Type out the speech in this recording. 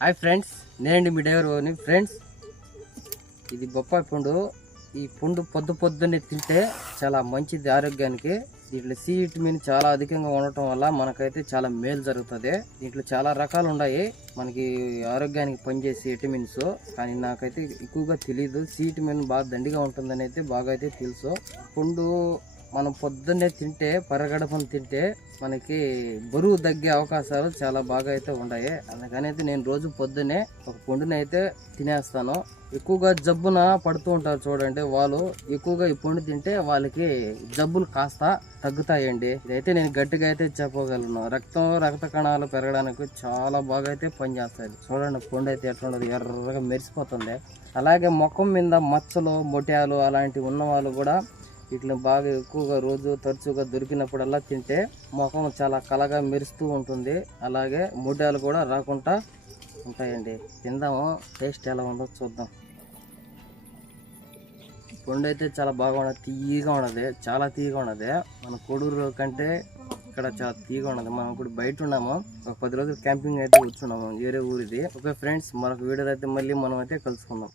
Hi friends, నేను మీ driver ఓని. Friends, ఇది బొప్పాయి పండు. ఈ పండు పొద్దున్నే తింటే చాలా మంచిది ఆరోగ్యానికి. దీంట్లో సి విటమిన్ చాలా అధికంగా ఉండటం వల్ల మనకైతే చాలా మేలు జరుగుతుంది. దీంట్లో చాలా రకాలు ఉన్నాయి మనకి ఆరోగ్యానికి పనిచేసే విటమిన్స్, కానీ నాకైతే ఎక్కువగా తెలియదు. సి విటమిన్ బాగా దండిగా ఉంటుందని అయితే బాగా అయితే తెలుసు. పండు మనం పొద్దున్నే తింటే, పరగడపను తింటే మనకి బరువు తగ్గే అవకాశాలు చాలా బాగా అయితే ఉన్నాయి. అందుకని అయితే నేను రోజు పొద్దున్నే ఒక పండుని అయితే తినేస్తాను. ఎక్కువగా జబ్బున పడుతూ ఉంటారు చూడండి, వాళ్ళు ఎక్కువగా ఈ పండు తింటే వాళ్ళకి జబ్బులు కాస్త తగ్గుతాయండి. ఇదైతే నేను గట్టిగా అయితే చెప్పగలను. రక్త కణాలు పెరగడానికి చాలా బాగా అయితే పనిచేస్తుంది. చూడండి, పండు అయితే ఎట్లా ఉండదు, ఎర్రగా మెరిసిపోతుంది. అలాగే ముఖం మీద మచ్చలు, మొట్యాలు అలాంటివి ఉన్న వాళ్ళు కూడా వీటిని బాగా ఎక్కువగా రోజు తరచుగా దొరికినప్పుడల్లా తింటే ముఖం చాలా కలగా మెరుస్తూ ఉంటుంది. అలాగే మొట్యాలు కూడా రాకుండా ఉంటాయండి. తిందాము, టేస్ట్ ఎలా ఉందో చూద్దాం. పండు అయితే చాలా బాగా ఉన్నది, తీయగా ఉన్నది, చాలా తీయగా ఉన్నది. మన కొడూరు కంటే ఇక్కడ చాలా తీయగా ఉన్నది. మనం ఇప్పుడు బయట ఉన్నాము, ఒక 10 రోజులు క్యాంపింగ్ అయితే కూర్చున్నాము, వేరే ఊరిది. ఓకే ఫ్రెండ్స్, మరొక వీడియో అయితే మళ్ళీ మనం అయితే కలుసుకుందాం.